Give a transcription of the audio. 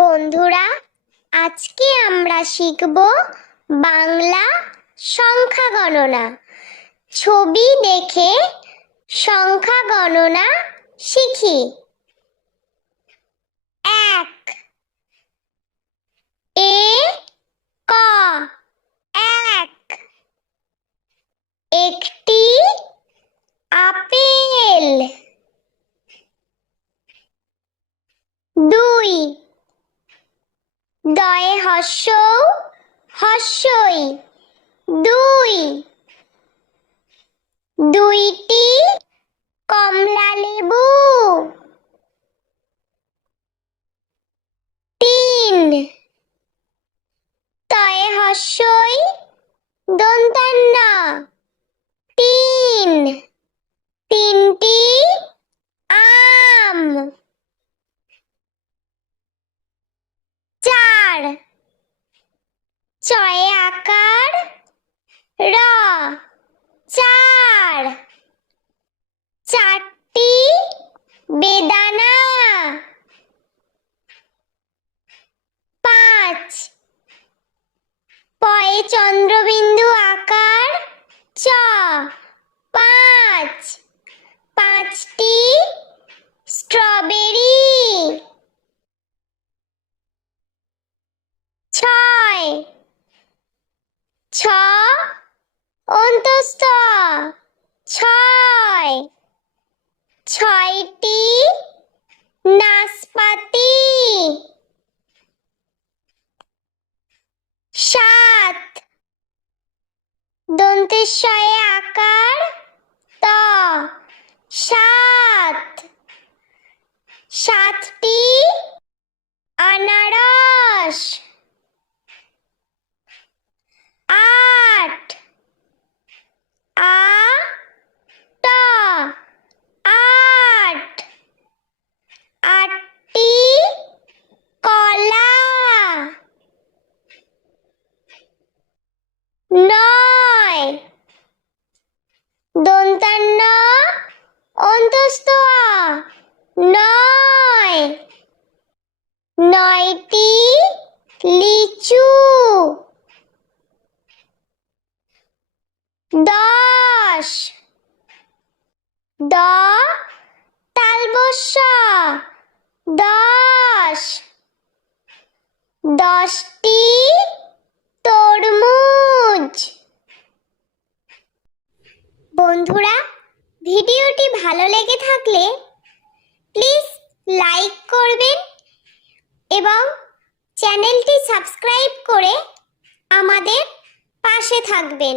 বন্ধুরা, আজকে আমরা শিখব বাংলা সংখ্যা গণনা। ছবি দেখে সংখ্যা গণনা শিখি। 1 ক 1 একটি আপেল। 2 দয়ে হর্ষৌ হর্ষই 2 দুইটি কমলা লেবু। 3 তয়ে হর্ষই দন্তান্ন 3 তিনটি আম। 4 চয়ে আকার র 4 চারটি বেদানা। 5 পয়ে চন্দ্রবিন্দু আকার চ 5 পাঁচটি স্ট্রবেরি। 6 ছ অন্তস্থ 6 ছয়টি নাশপাতি। 7 দন্তেশ্বয়ে আকার ত 7 সাতটি আনারস। 8 আ ট 8 আটটি কলা। 9 দন্তান্ন অন্তস্থ 9 নয়টি লিচু। 10 দ তালবস্য 10 10টি তরমুজ। বন্ধুরা, ভিডিওটি ভালো লেগে থাকলে প্লিজ লাইক করবেন এবং চ্যানেলটি সাবস্ক্রাইব করে আমাদের পাশে থাকবেন।